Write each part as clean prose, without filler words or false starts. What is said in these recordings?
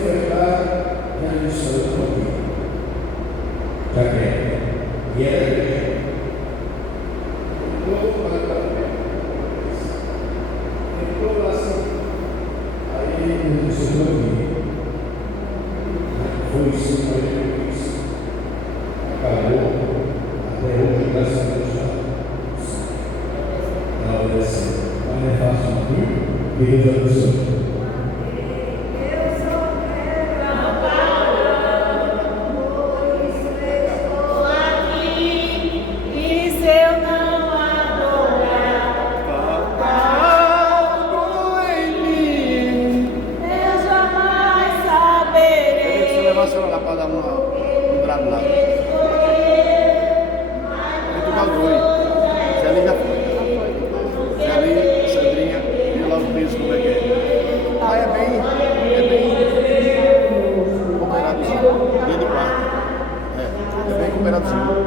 frequentar já não sou aqui. Já quer. E era todo para entrou assim. Aí eu disse, eu estou aqui. Foi isso para ele isso. Acabou. Até hoje, graças a Deus, não obedeceu. Mas não é fácil não. Que Deus abençoe.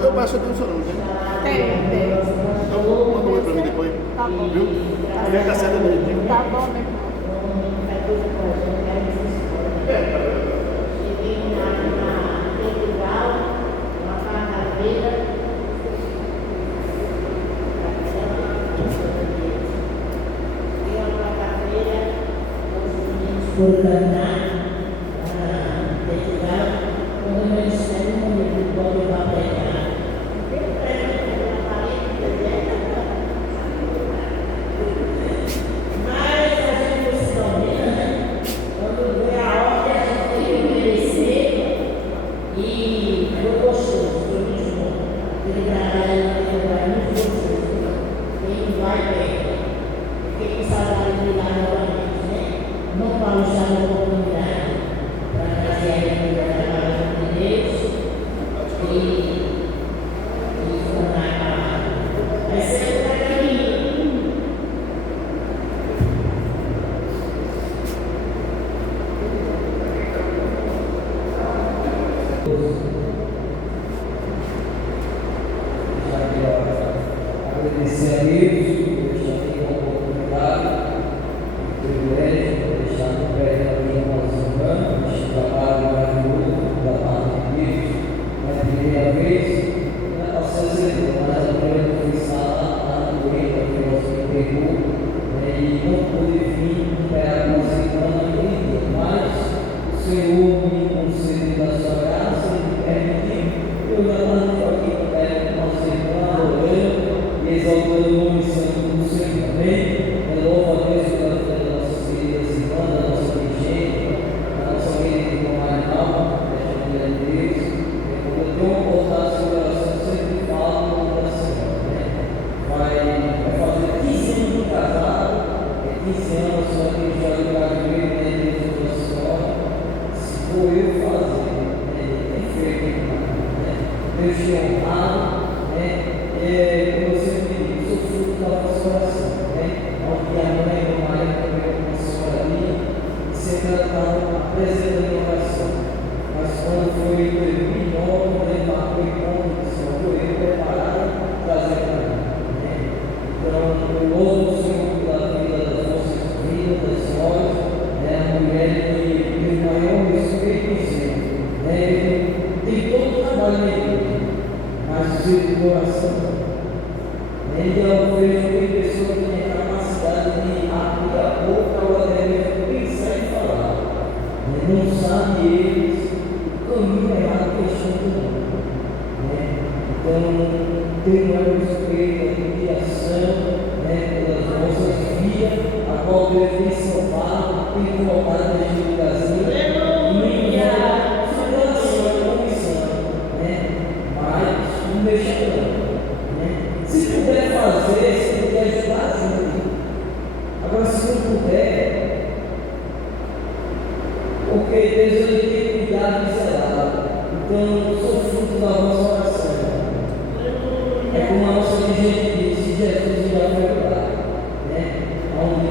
Eu passo até o seu nome, tem? Então, manda um oi pra mim depois. Tá bom. Viu? Queria dar certo dele. Tá bom, meu irmão. Por cantar, Portugal, quando eu ministério comigo, pode levar para cá. Mas a gente se domina, né? Quando vê a ordem, a gente tem que obedecer. E foi gostoso, foi muito bom. Ele trabalha na Portugal, muito gostoso. Quem vai bem, quem com salário de lá novamente, né? Não vamos dar uma oportunidade para trazer a gente para trabalhar com Deus e formar a palavra. Vai ser um caminho. Agradecer a Deus, Deus já tem uma oportunidade, um privilégio de estar no pé da minha irmã, este trabalho maravilhoso da parte de Deus. Não é a primeira vez, não é nossa segunda, mas a primeira foi lá no Coreia, que nós me pegou, e não pude vir esperar uma semana ainda, mas o Senhor me concedeu a sua graça e me permitiu. Eu já estou aqui perto da nossa irmã, orando e exaltando o nome santo do Senhor também. Louvo a Deus pela vida das nossas queridas irmãs, da nossa vigência, da nossa querida irmã Marinalva, que é a mulher de Deus. Eu tenho uma vontade de oração, sempre falo no nome da Senhora, né? Vai fazer 15 anos de casado, 15 anos só que já graduei, né? Deus de Nossa Senhora. Se for eu fazer, é feito, né? Deus te honrar, né? Como eu sempre digo, sou fruto da vossa oração, né? Onde a mãe e o marido também começou ali, sempre estava presente na oração. Mas quando foi em 2009, ele marcou encontro do Senhor, foi ele preparado para trazer para mim, né? Então, eu louvo o Senhor pela vida das vossas vidas, das senhoras, né? A mulher que tem o maior respeito e zelo, né? Tem todo o trabalho nele, mas o seu coração. Então, eu vejo que tem pessoas que têm capacidade de abrir a boca ou até mesmo pensar e falar. Não sabem eles o caminho errado que estão tomando. Então, tem um respeito, a admiração, pelas nossas vidas, a qual Deus tem salvado, tem colocado neste lugarzinho. Aleluia! Sua relação é comissão, mas não deixa não. Se puder fazer, se puder ajudar, ajude. Agora, se não puder, porque Deus ele tem cuidado e zelado. Então, sou fruto da vossa oração. É como a nossa gente disse, Jesus já foi lá, onde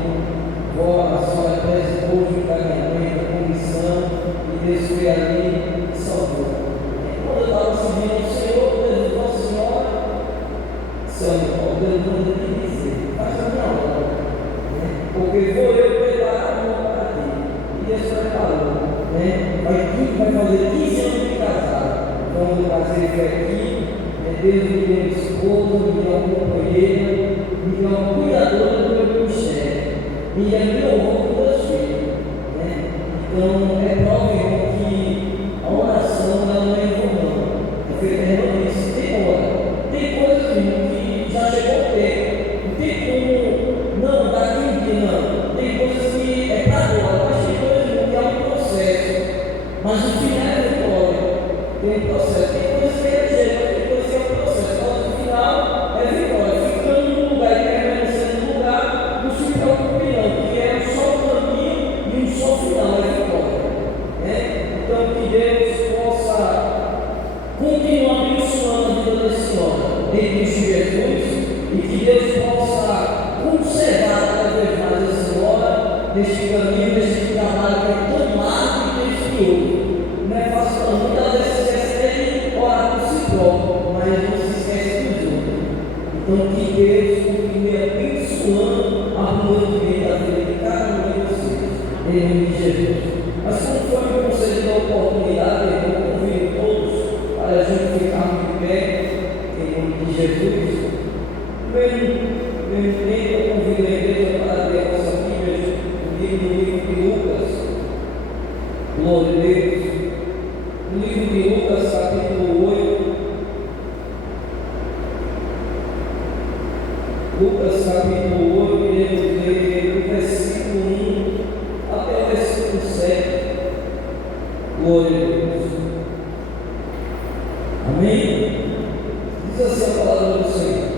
a senhora preservou junto à minha mãe da comissão e Deus foi ali e salvou. Quando eu estava servindo o Senhor, Deus, Nossa Senhora, Senhor, Deus manda me dizer, faz a minha obra, porque vou eu preparar a mão para ti. E Deus preparou. né? Vai fazer 15 anos de casado. Então, no caso, foi aqui, Deus me deu uma esposa, me deu uma companheira, me deu uma cuidadora do meu ministério. E a minha honra com Deus filhos, né? Então, é prova, irmão, que a oração ela não é informal. É feita realmente, tem hora. Tem coisas, irmão, que já chegou o tempo. Não tem como, não, daqui um dia, não. Tem coisas que é para agora, mas tem coisas, irmão, que é um processo. Mas o final é vitória. Tem um processo. Tem coisas que é jeito, mas tem coisas que é um processo. Mas o final é vitória. Ficando no lugar e permanecendo no lugar, não se preocupe não, que é um só caminho e um só final, é vitória. Né? Então que Deus possa continuar abençoando a vida da senhora em Cristo Jesus e que Deus possa conservar cada vez mais a senhora neste caminho, neste trabalho que é tão largo e tão espinhoso. Não é fácil não, muitas vezes se esquece de orar por si próprio, mas não se esquece dos outros. Então que Deus continue abençoando a rua de vida da vida de cada um de vocês, em nome de Jesus. Mas conforme eu concedi a oportunidade, eu convido todos para a gente ficarmos de pé, em nome de Jesus. Meu tempo, eu convido a igreja para ler a nossa Bíblia, no livro de Lucas. Glória a Deus. No livro de Lucas, capítulo 8. Lucas, capítulo 8, iremos ler do versículo 1 até o versículo 7. Glória a Deus. Amém? Diz assim a palavra do Senhor.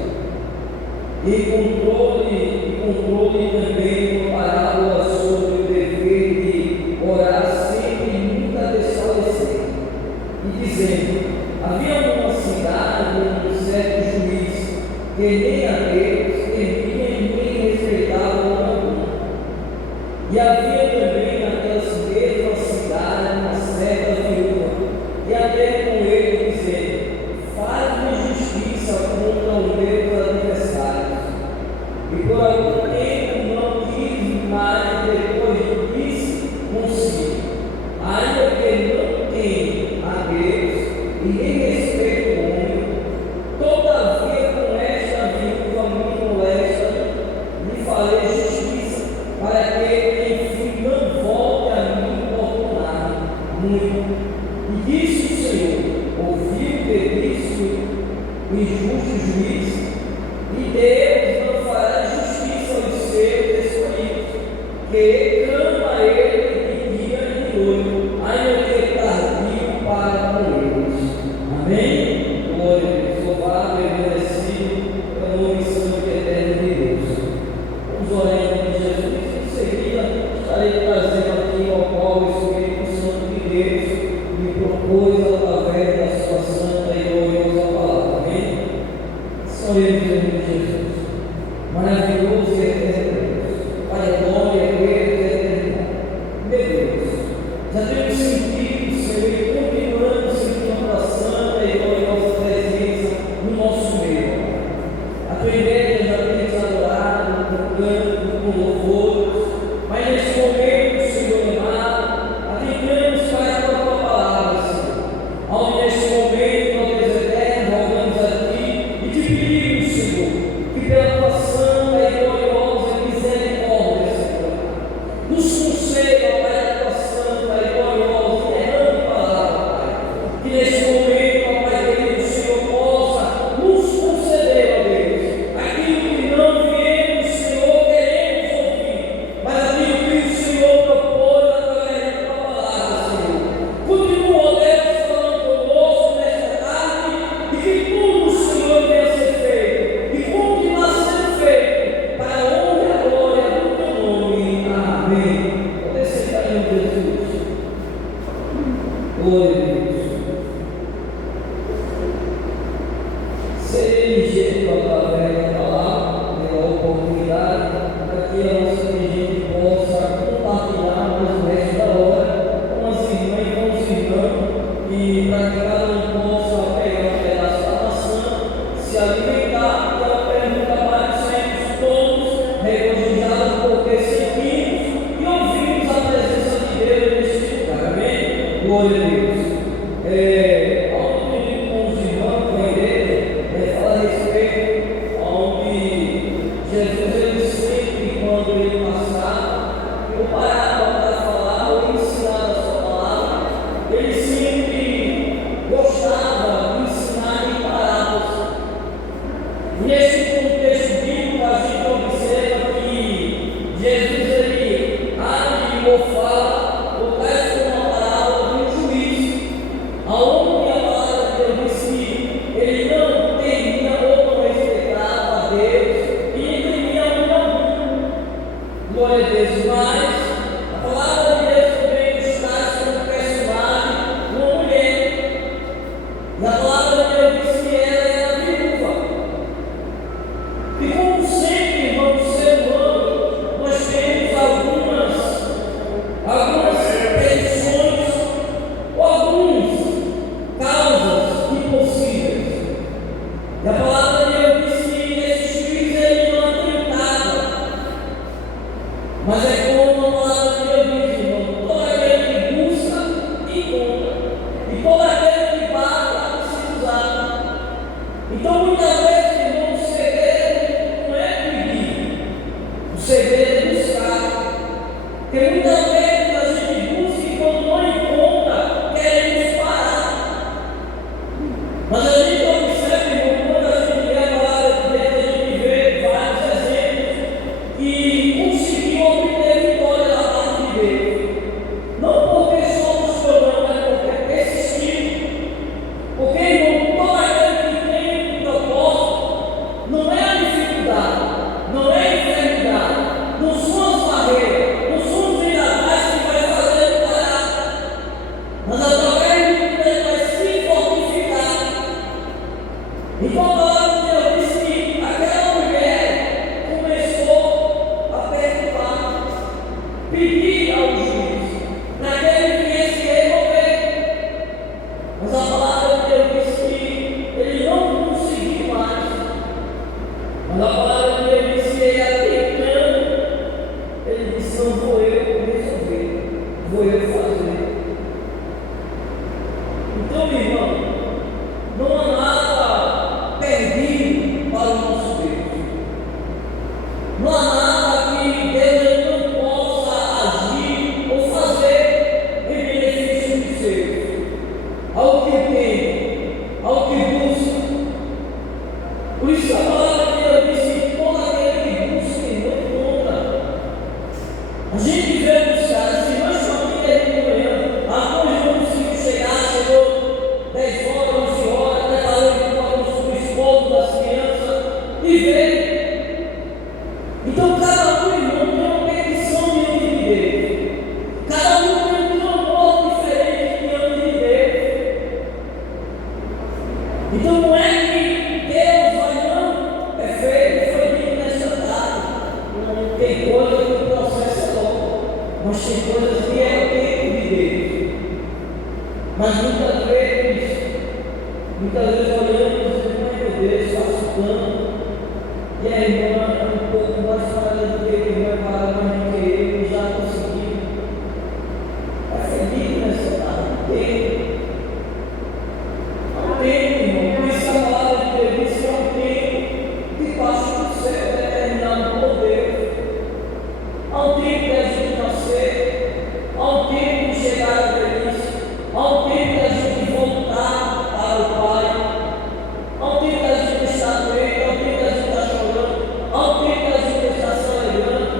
E controle também uma parábola sobre o dever de orar sempre e nunca desfalecer. E dizendo: havia uma cidade, um certo juiz, que nem a Deus temia e nem respeitava o algum. E havia também naquela mesma cidade uma certa viúva, e até com ele dizendo: faz-me justiça contra os meus adversários. E por algum tempo não quis, mas depois disse consigo: ainda que não tenha a Deus e nem respeito o homem, todavia com esta viúva me molesta, lhe farei justiça, para que enfim não volte a me importunar muito. E disse o Senhor: ouviu que disse o injusto juiz, e Deus não fará justiça aos seus escolhidos, que clama a ele de dia e de noite, ainda que tardio para com eles. Amém? Glória a Deus. Louvado e agradecido é o nome santo e eterno de Deus. Vamos orar em nome de Jesus. Em seguida, estarei trazendo aqui ao qual o Espírito Santo de Deus me propôs através da sua santa e gloriosa palavra. Amém? Oremos em nome de Jesus. Maravilhoso e eterno Deus. Pai, glória a Deus e eternidade. Meu Deus, já temos sentido, Senhor, e continuamos sentindo a santa e gloriosa presença no nosso meio. A tua igreja já tem nos adorado com canto, com louvores, mas nesse momento, Senhor amado, atentamos para a tua palavra, Senhor. Onde nesse momento, ó Deus eterno, rogamos a ti e te pedimos, Senhor, que pela tua santa e gloriosa misericórdia, Senhor, nos conceda, ó Pai, a tua santa e gloriosa e errante palavra, Pai. Que nesse momento, ó Pai querido, o Senhor possa nos conceder, ó Deus, aquilo que não viemos, Senhor, queremos ouvir, ele sempre, quando ele passava, ou parava para falar ou ensinar a sua palavra, ele sempre gostava de ensinar em parábolas. Nesse contexto bíblico, a gente observa que Jesus ele age ou fala ou traz uma parábola de um juiz, aonde a palavra de Deus diz que ele não temia ou não respeitava a Deus e nem temia um glória a Deus, mas a palavra de Deus também nos traz como personagem uma mulher, e a palavra de Deus diz que ela era viúva. E como sempre, irmãos, ser humano, nós temos algumas petições ou algumas causas impossíveis. E a palavra de Deus diz que esses filhos ele não atentava. Mas é como a palavra de Deus diz, irmão, todo aquele que busca, encontra. E todo aquele que paga, precisa. Então, muitas vezes, irmão, o segredo não é pedir, o segredo é buscar. Porque muitas vezes a gente busca e quando não encontra, queremos parar. Mas a gente observa, irmão, quando a gente lê a palavra de Deus, a gente vê vários exemplos que conseguiu obter vitória da parte de Deus. Não porque somos chorando, mas porque persistimos. Porque, irmão, todo aquele que tem um propósito, não é a dificuldade, não é a enfermidade, não são as barreiras, não são os vendatais que vai fazer ele parar, mas através de Deus ele vai se fortificar. Então a palavra de Deus diz que aquela mulher começou a perturbar, pedir ao juiz para que ele viesse resolver. Mas a palavra de Deus diz que ele não conseguiu mais. Mas a palavra de Deus diz que ele atentando, ele disse: não vou eu resolver, vou eu fazer. Então, meu irmão, não há nada perdido para o nosso Deus. Não há nada que Deus não possa agir ou fazer em benefício dos seus. Ao que tem, ao que busca. Por isso a palavra de Deus diz que todo aquele que busca e não encontra. A gente vê buscar, se nós famílias de manhã, após não conseguiu chegar, chegou 10 horas, 11 horas, preparando o esposo das crianças e veio. Então cada um, irmão, tem uma petição diante de Deus. Cada um tem um clamor diferente diante de Deus. Então não é que Deus vai não, é feito, foi dito nesta tarde. Não tem coisa que o processo é longo, mas tem coisas que é o tempo de Deus. Mas muitas vezes olhamos e dizemos: meu Deus, faço tanto. E a irmã um pouco mais falando do que a irmã para mais do que eu, já consegui. É feliz nessa tarde, tempo, irmão. Por isso a palavra de Deus diz que é um tempo que passa do céu determinado por Deus. Há um tempo da gente nascer, há um tempo de chegar à velhice, há um tempo da gente voltar para o Pai, há um tempo da gente estar doente, há um tempo da gente estar chorando, há um tempo da gente estar se alegrando,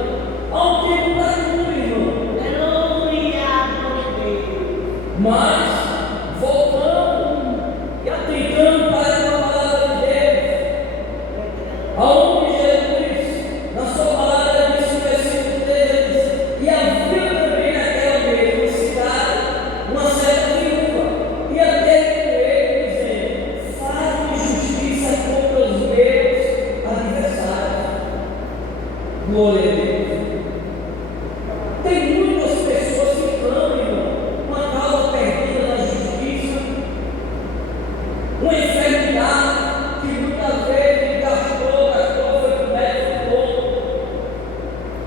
há um tempo para tudo, irmão. Mas, voltando e atentando para a palavra de Deus, aonde Jesus, na sua palavra, diz no versículo 13, e havia também naquela mesma cidade uma certa viúva, e até com ele, dizendo: faz-me justiça contra os meus adversários. Glória a Deus. Tem muitas pessoas que clamam, irmão, uma causa perdida na justiça, uma enfermidade que muitas vezes gastou, foi para o médico todo.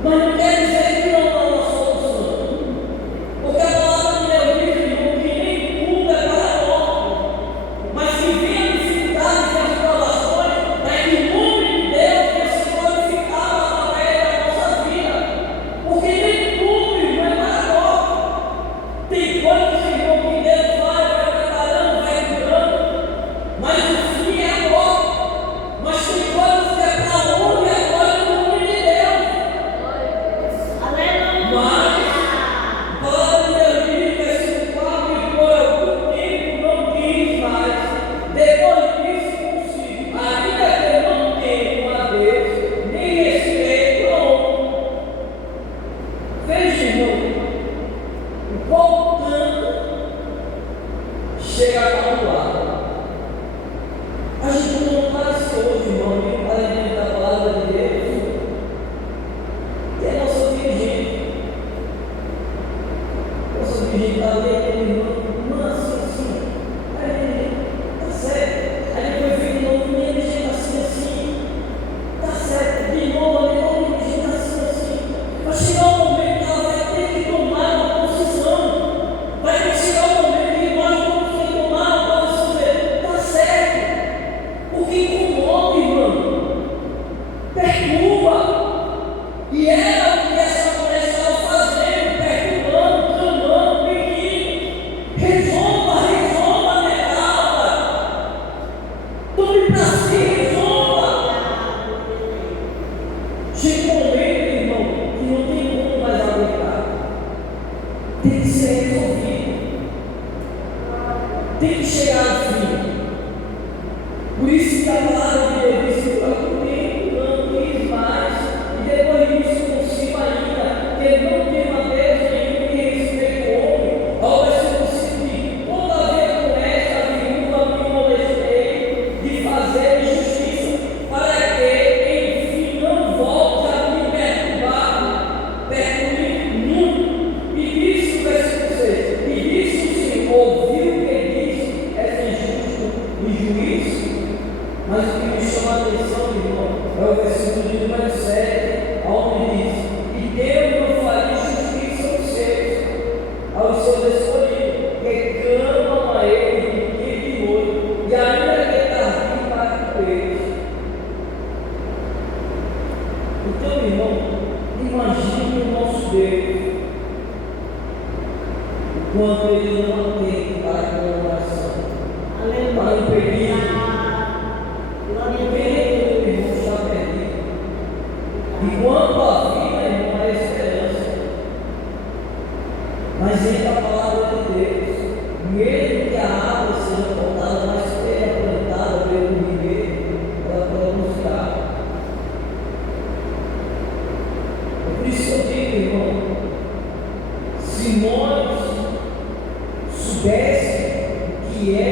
Mas não quer dizer que não há uma solução. Porque a palavra de Deus diz, irmão, que nem tudo é para a morte. Mas se vem a dificuldade e as provações, é que o nome de Deus vai se glorificar através a gente está lendo, irmão, assim. Aí, tá certo. Aí depois vem de novo, minha gente assim. Tá certo. De novo, minha gente assim. Vai chegar um momento que ela vai ter que tomar uma posição. Vai ter que chegar um momento que nós vamos ter que tomar uma posição. Tá certo. O que incomoda, irmão, perturba. E era o que essa mulher estava fazendo, perturbando, clamando, pedindo. Resolva minha causa. Tome para si, resolva. Chega um momento, irmão, que não tem como mais aguentar. Tem que ser resolvido. Tem que chegar ao fim. Por isso que a palavra de Deus diz que não quis mais. E depois disso, por cima ainda, que não tem uma Deus nenhum que respeite o homem. Ao versículo 5 diz: todavia com esta viúva me molestei de fazer injustiça, para que enfim não volte a me perturbar perto de mim. E disse o versículo 6: e disse o Senhor, ouviu o que disse, és injusto e juiz. Mas o que me chama a atenção, irmão, é o versículo de número 7, onde diz: e Deus não faria justiça aos seus escolhidos, que clamam a Ele de dia e de noite, e ainda que tardio para com eles. Então, irmão, imagine o nosso Deus, o quanto Ele não atende para a oração, para o pedido. Enquanto a vida, irmão, é esperança. Mas entra a palavra de Deus, mesmo que a água seja cortada, mas seja plantada pelo ribeiro, ela pode nos dar. É por isso que eu digo, irmão, se nós soubéssemos o que é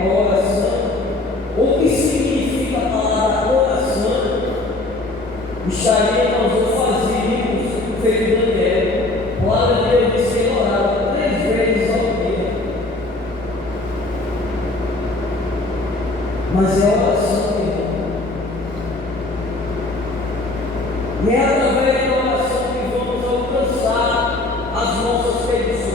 a oração, ou o que significa a palavra oração, estaríamos ou fazíamos o feito Daniel. A palavra de Deus diz que ele orava 3 vezes ao dia. Mas é oração, irmão. E é através da oração que vamos alcançar as nossas petições.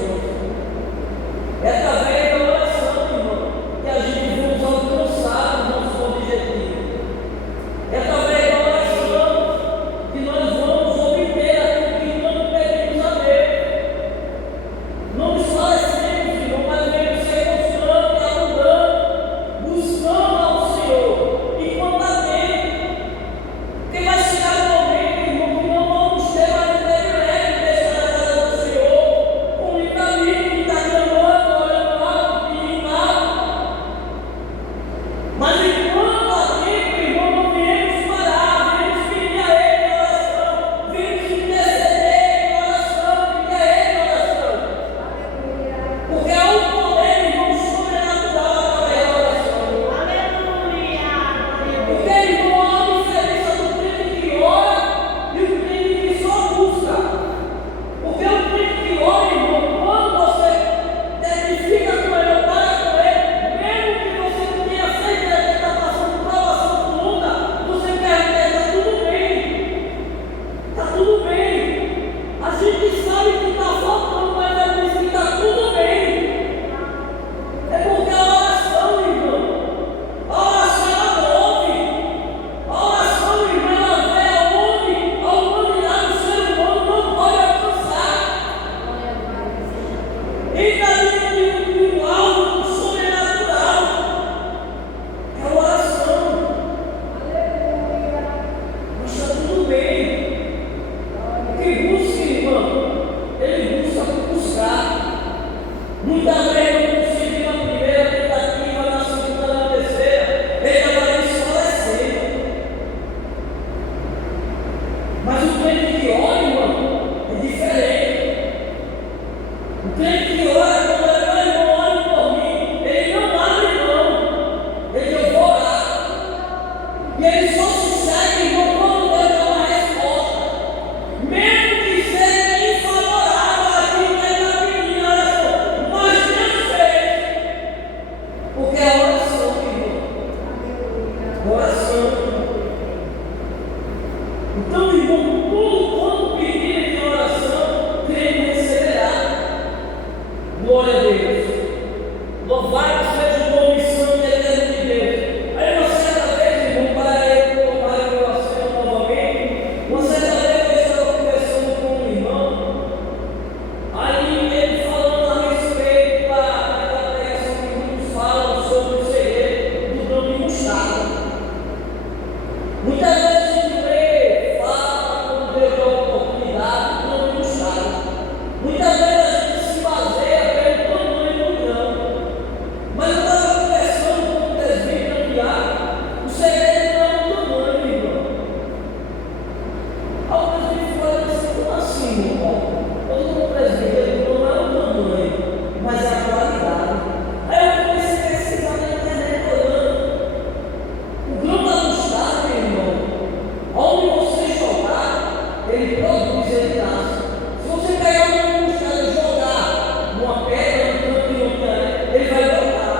ele produz, ele nasce. Se você pegar uma mostarda e jogar numa pedra, no canto de montanha, ele vai brotar,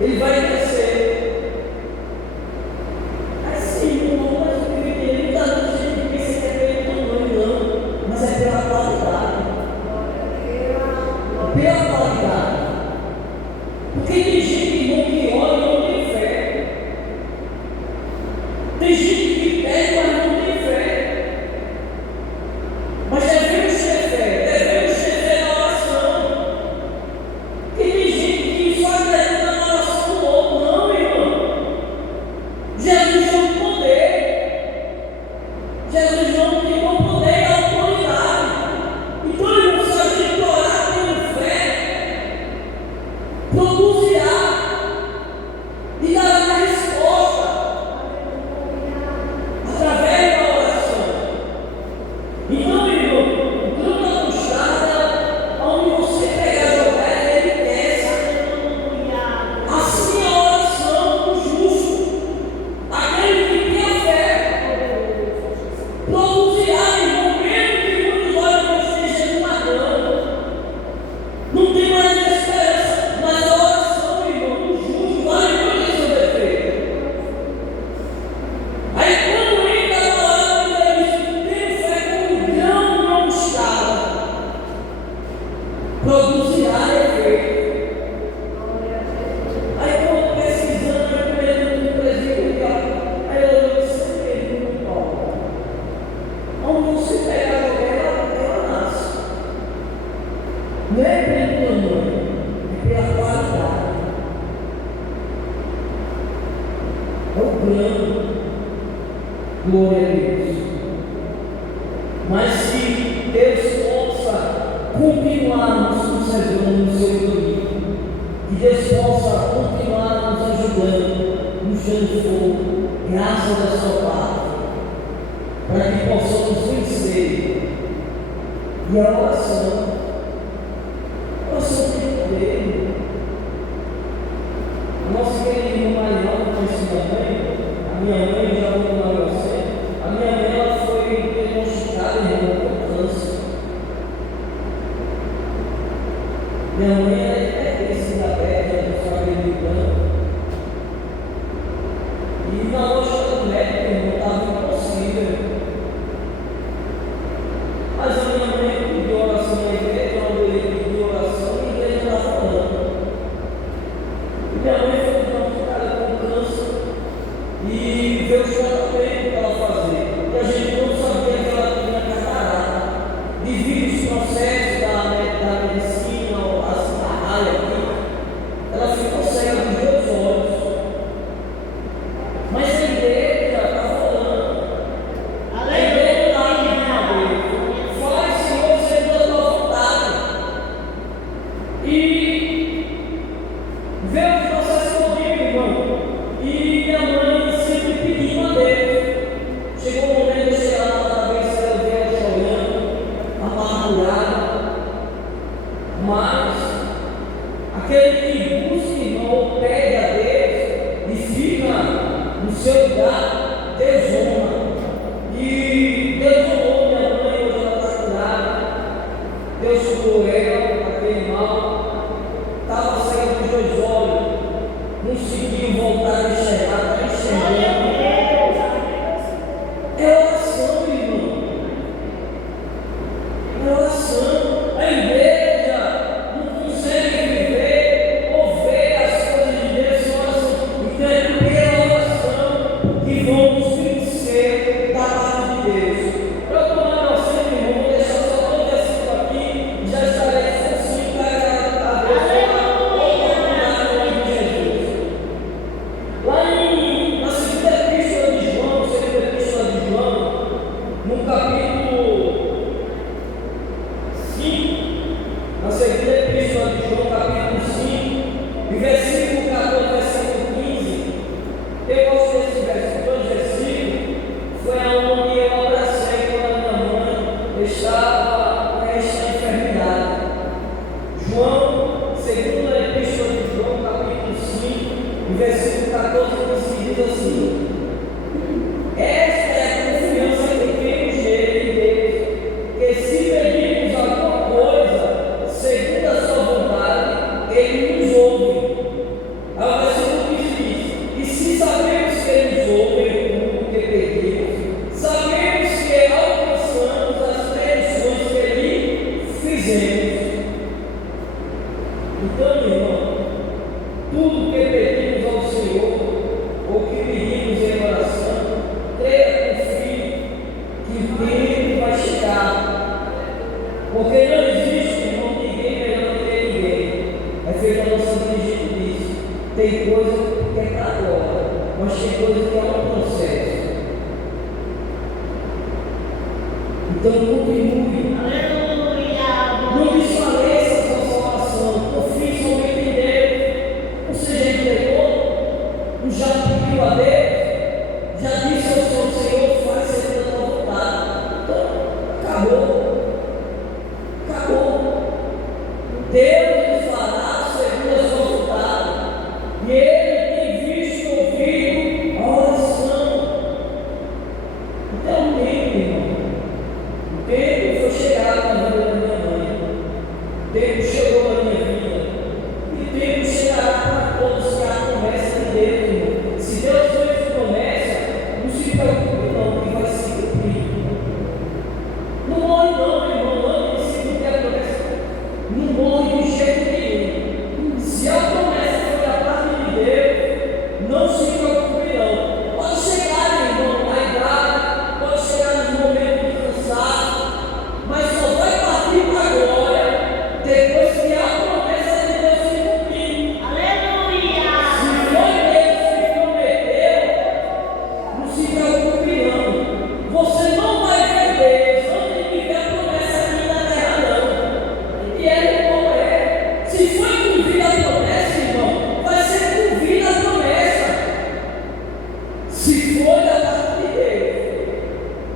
ele vai crescer. Assim, irmão, mas o que ele está dando a gente pensa que é pelo tamanho, não, mas é pela qualidade. Pela qualidade. Porque tem gente que olha e não tem fé. Tem gente que pede, mas não tem fé. Mas devemos ter fé na oração. Porque tem gente que só acredita na oração do outro. Não, irmão. Jesus não tem poder. Jesus não tem o poder e a autoridade. Então, irmão, se a gente orar tendo fé, produzirá e dará uma resposta através da oração. Então, irmão, o grão da mostarda, onde você pega a jogada, ele desce. Assim a oração do justo, aquele que tem a fé, produzirá, irmão, mesmo que muitos olhos não estejam guardando. Não tem mais esperança, mas a oração, irmão, do justo vale mais seu defeito. Aí quando entra na hora, ele diz: tenho fé como um grão de uma mostarda, produzirá efeito. Aí quando pesquisando, eu comendo no presídio, aí eu disse: pergunto, Paulo, onde você pega a jogada, ela nasce. Não é pelo tamanho, é pela qualidade. É o grão. Glória a Deus. Mas que Deus possa continuar nos conservando no seu caminho. Que Deus possa continuar nos ajudando, nos dando fogo, graças à sua parte, para que possamos vencer. E a oração tem poder. A nossa querida irmã Mariana conhece minha mãe. A minha mãe já foi na oração. A minha mãe ela foi diagnosticada com câncer. Minha mãe é hipertensa diabética, não sabe lidando. E na loja do médico, irmão, estava impossível. Mas a minha mãe pediu oração na igreja, onde ele pediu oração, e a igreja estava falando. E minha mãe foi diagnosticada com câncer e veio o tratamento para ela fazer. E a gente não sabia que ela tinha catarata. Devido aos processos da medicina, a área aqui, ela ficou cega dos dois olhos. Mas a igreja está falando. A igreja está aqui, faz, Senhor, segundo a tua vontade. E veio o processo comigo, irmão. E minha mãe sempre pediu a Deus. Chegou um momento de eu chegar lá na cabeça, ela veio chorando, amargurada. Mas aquele que busca, irmão, pede a Deus e fica no seu lugar, Deus honra. E Deus honrou minha mãe, hoje ela está curada. Deus curou ela, aquele mal. Estava cega dos dois olhos, conseguiu voltar a enxergar, está enxergando. É oração, irmão. É oração. A igreja não consegue viver ou ver as coisas de Deus sem oração. Então é pela oração que vamos vencer da parte de Deus. Para tomar oração, irmão, vou deixar só todo versículo aqui e já estarei assim para a Deus. Lá na segunda epístola de João, no capítulo 5, na segunda epístola de João, capítulo 5, e versículo 14, versículo 15, eu gosto desse versículo, dois versículos, foi aonde eu abracei quando a minha mãe estava com esta enfermidade. João, segunda epístola de João, capítulo 5, versículo 14 diz assim: esta é a confiança que temos Porque não existe, irmão, ninguém melhor do que ninguém. É feito a nossa Cristo disse. Tem coisa que é para agora, mas tem coisa que é um processo. Então continue. Não desfaleça a sua salvação. Confie somente em Deus. Você já entregou? Já pediu a Deus? Já disse ao Senhor, faz segundo a tua vontade. Então, acabou. Acabou. Deus nos fará segundo a sua vontade. E Ele tem visto e ouvido a oração. Então, tempo, irmão. O tempo foi chegado na vida da minha mãe. O tempo chegou na minha vida. E o tempo chegará para todos que há a promessa de Deus, irmão. Se Deus fez promessa, não se preocupe não, que vai se cumprir. Não morre não, irmão, não, que se cumprir a promessa. Não morre de jeito nenhum. Se a promessa foi da parte de Deus, não se preocupe não. Pode chegar, irmão, na idade, pode chegar nos momentos de cansaço, mas só vai partir para a glória depois que a promessa de Deus se cumprir. Se foi Deus que prometeu, não se preocupe não. Você não vai ver Deus antes de ver a promessa aqui na terra não. E Ele como é. Se foi cumprida a promessa, irmão, vai ser cumprida a promessa. Se foi da parte de Deus,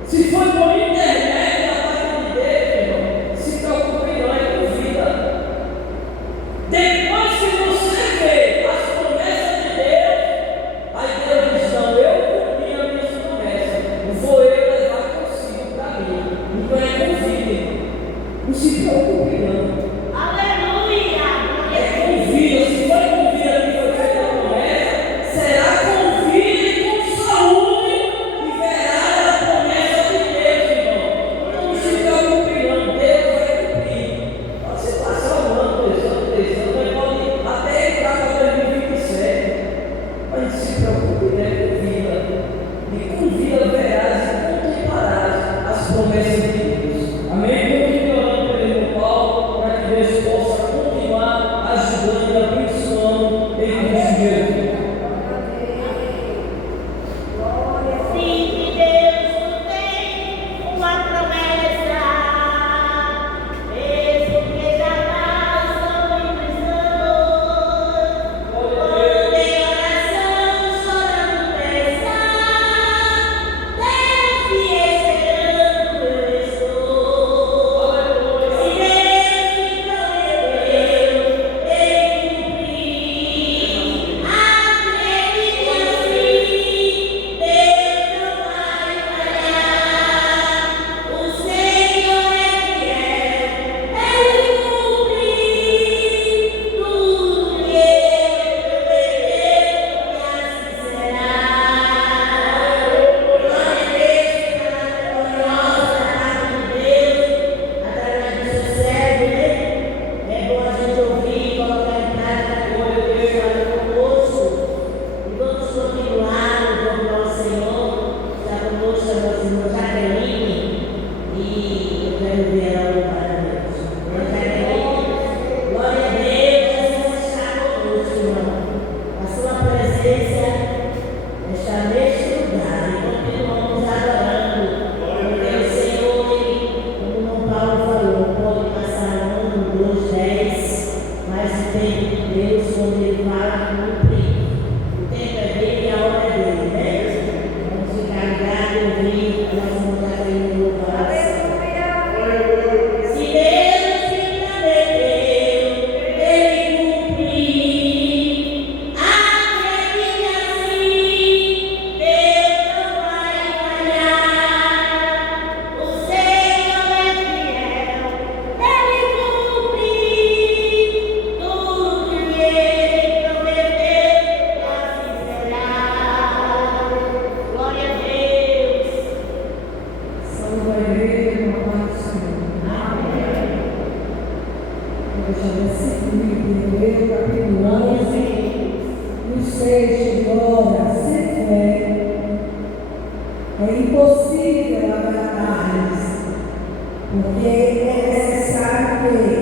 se foi por intermédio da parte de Deus, irmão, se preocupe não, é cumprida. Depois que você vê as promessas de Deus, aí Deus diz, não, eu cumpri a minha promessa, vou eu levar consigo para mim. Então é convida, não se preocupe não. É convida, se foi convida que foi feita a promessa, será convida e com saúde que verá a promessa de Deus, irmão. Então não se preocupe não, Deus vai cumprir. Você passar um ano, 2 anos, 3 anos, mas pode até entrar para 2027. Mas não se preocupe, né? Convida. E convida verás e contemplarás as promessas de Deus. Amém? Continue orando pelo irmão Paulo, para que Deus possa continuar ajudando e abençoando em Cristo Jesus. É impossível agradar-lhes, porque é necessário Amém.